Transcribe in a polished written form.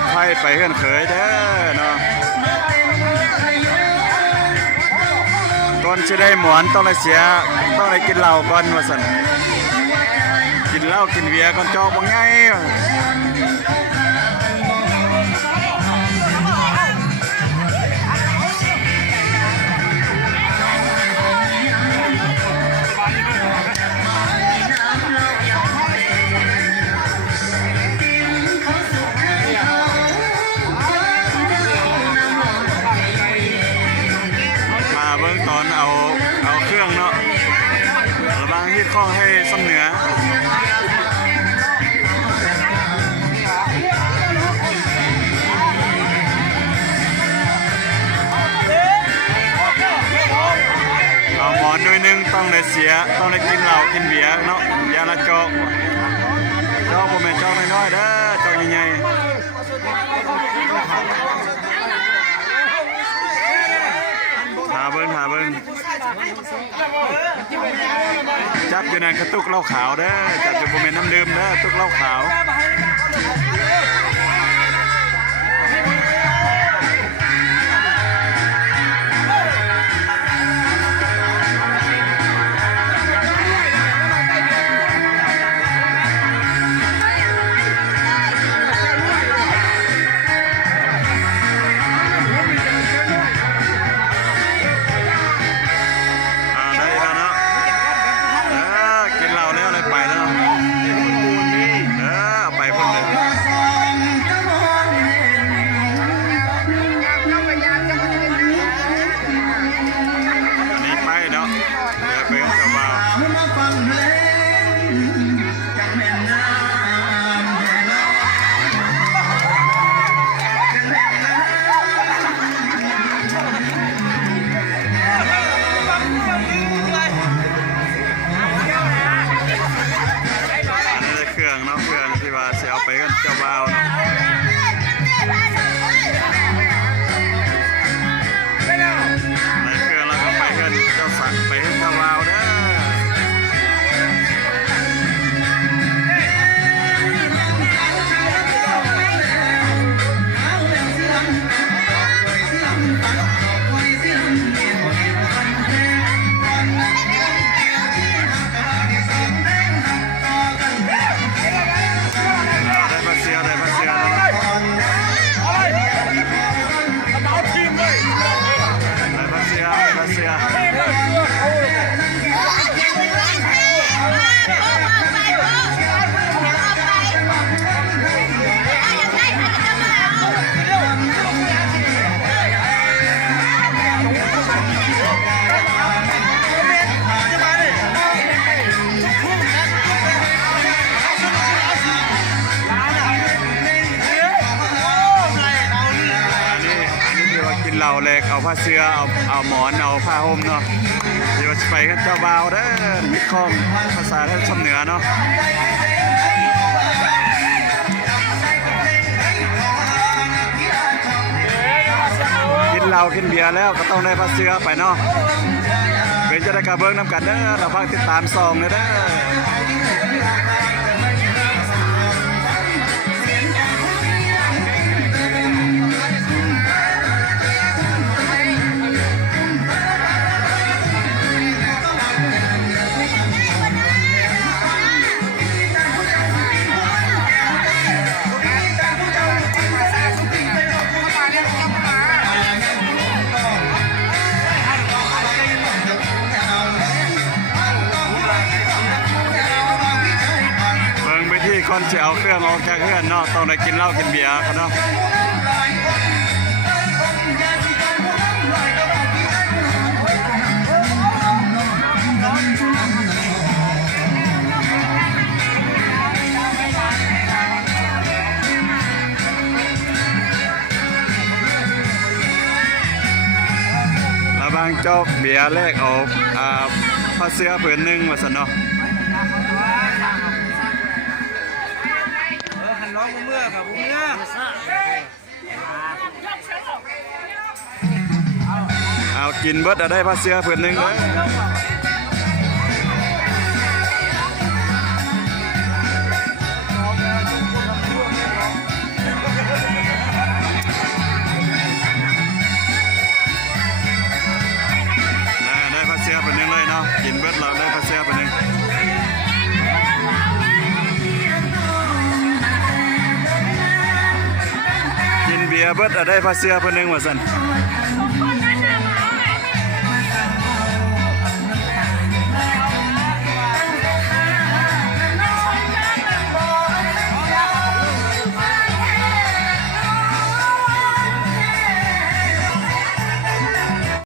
ดไฟไปเฮือนเขยเด้อเนาะก่อนจะได้หมอนต้องได้เสียต้องได้กินเหล้าก่อนว่าซั่นกินเหล้ากินเบียร์ก่อนจอกบ่ง่ายเบื้องต้นเอาเครื่องเนาะระบางยืดข้อให้ซ้ำเหนือเอาหมอนด้วยนึงต้องได้เสียต้องได้กินเหล้ากินเบียร์เนาะยาละจอกผมเป็นจอกน้อยๆเด้อจอกใหญ่ๆหาเบิ้งจับอยู่ในกระตุกเหล้าขาวเด้อจับอยู่บนเมนน้ำดื่มเด้อตุกเหล้าขาวเครื่องที่ว่าเสียเอาไปกันเจ้าบ่าวเนาะในเครื่องแล้วก็ไปกันเจ้าสักไปกันเจ้าบ่าวเด้อเราเลยเอาผ้าเสื้อเอาหมอนเอาผ้าห่มเนาะเดี๋ยวไปกันเจ้าบ่าวเด้อมิดคอมภาษาท่านชมเหนือเนาะกินเหล้ากินเบียร์แล้วก็ต้องได้ผ้าเสื้อไปเนาะเป็นจะได้กระเบื้องน้ำกันเด้อเราฟังติดตามซองเลยเด้อก่อนจะเอาเครื่องออกจากเครื่องเนาะต้องได้กินเหล้ากินเบียร์กันเนาะแล้วบางเจ้าเบียร์แรกเอาผ้าเสื้อผืนหนึ่งมาสนเนาะร้องเมื่อครับเมื่อเอากินเบิดได้ผ้าเสื้อผืนหนึ่งเลย ยร์เบิดอะได้พาเสื้อเพิ่นหนึงว่าซั่น